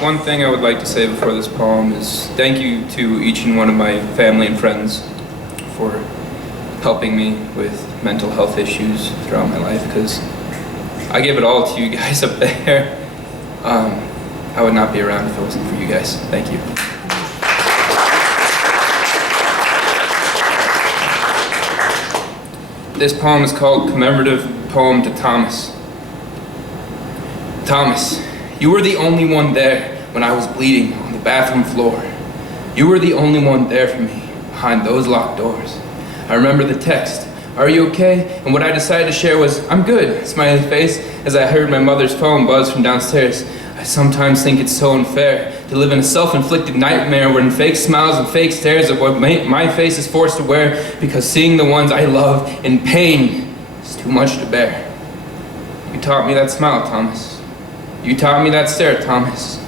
One thing I would like to say before this poem is thank you to each and one of my family and friends for helping me with mental health issues throughout my life, because I give it all to you guys up there. I would not be around if it wasn't for you guys. Thank you. This poem is called Commemorative Poem to Thomas. Thomas, you were the only one there when I was bleeding on the bathroom floor. You were the only one there for me behind those locked doors. I remember the text, "Are you okay?" And what I decided to share was, "I'm good," smiley face, as I heard my mother's phone buzz from downstairs. I sometimes think it's so unfair to live in a self-inflicted nightmare wherein fake smiles and fake stares of what my face is forced to wear, because seeing the ones I love in pain is too much to bear. You taught me that smile, Thomas. You taught me that stare, Thomas.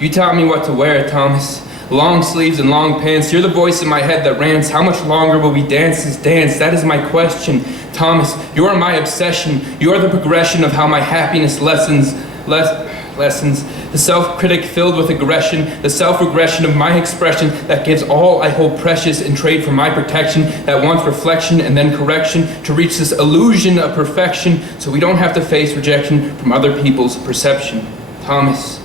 You taught me what to wear, Thomas. Long sleeves and long pants. You're the voice in my head that rants. How much longer will we dance this dance? That is my question. Thomas, you are my obsession. You are the progression of how my happiness lessens. The self-critic filled with aggression. The self-regression of my expression that gives all I hold precious in trade for my protection. That wants reflection and then correction to reach this illusion of perfection so we don't have to face rejection from other people's perception. Thomas,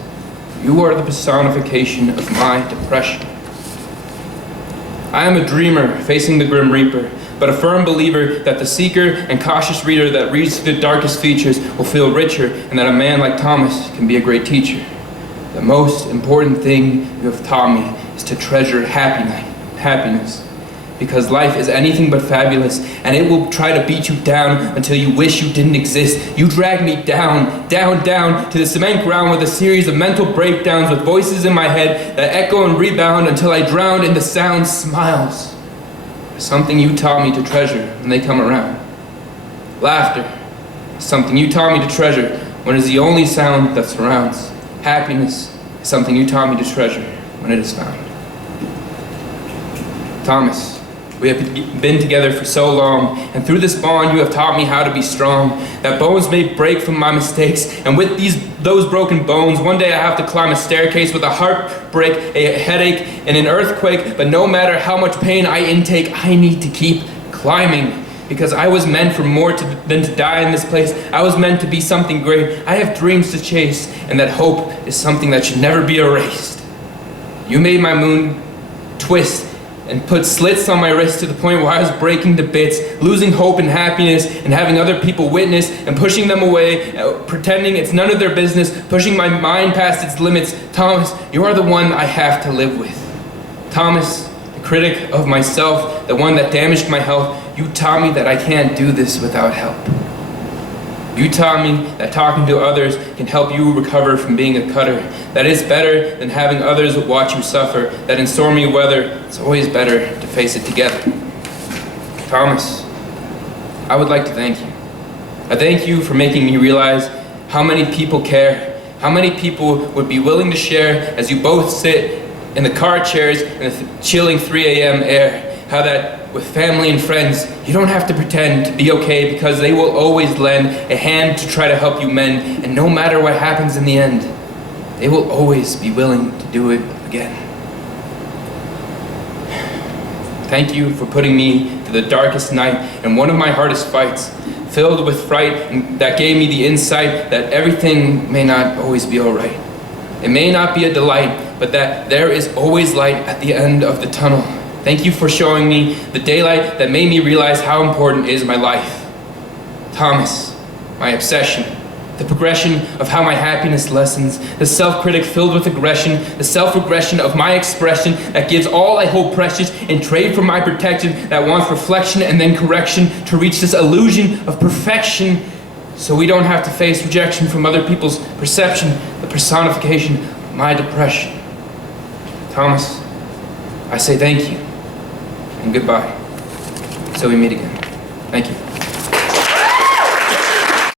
you are the personification of my depression. I am a dreamer facing the Grim Reaper, but a firm believer that the seeker and cautious reader that reads the darkest features will feel richer, and that a man like Thomas can be a great teacher. The most important thing you have taught me is to treasure happiness. Because life is anything but fabulous, and it will try to beat you down until you wish you didn't exist. You drag me down, down, down to the cement ground with a series of mental breakdowns with voices in my head that echo and rebound until I drown in the sound. Smiles are something you taught me to treasure when they come around. Laughter is something you taught me to treasure when it is the only sound that surrounds. Happiness is something you taught me to treasure when it is found. Thomas, we have been together for so long, and through this bond you have taught me how to be strong, that bones may break from my mistakes, and with those broken bones, one day I have to climb a staircase with a heartbreak, a headache, and an earthquake, but no matter how much pain I intake, I need to keep climbing, because I was meant for more than to die in this place. I was meant to be something great. I have dreams to chase, and that hope is something that should never be erased. You made my moon twist and put slits on my wrist to the point where I was breaking to bits, losing hope and happiness, and having other people witness and pushing them away, pretending it's none of their business, pushing my mind past its limits. Thomas, you are the one I have to live with. Thomas, the critic of myself, the one that damaged my health, you taught me that I can't do this without help. You taught me that talking to others can help you recover from being a cutter, that it's better than having others watch you suffer, that in stormy weather, it's always better to face it together. Thomas, I would like to thank you. I thank you for making me realize how many people care, how many people would be willing to share as you both sit in the car chairs in the chilling 3 a.m. air, how that with family and friends, you don't have to pretend to be okay, because they will always lend a hand to try to help you mend, and no matter what happens in the end, they will always be willing to do it again. Thank you for putting me through the darkest night and one of my hardest fights, filled with fright, and that gave me the insight that everything may not always be all right. It may not be a delight, but that there is always light at the end of the tunnel. Thank you for showing me the daylight that made me realize how important is my life. Thomas, my obsession, the progression of how my happiness lessens, the self-critic filled with aggression, the self-regression of my expression that gives all I hold precious in trade for my protection, that wants reflection and then correction to reach this illusion of perfection so we don't have to face rejection from other people's perception, the personification of my depression. Thomas, I say thank you and goodbye, so we meet again. Thank you.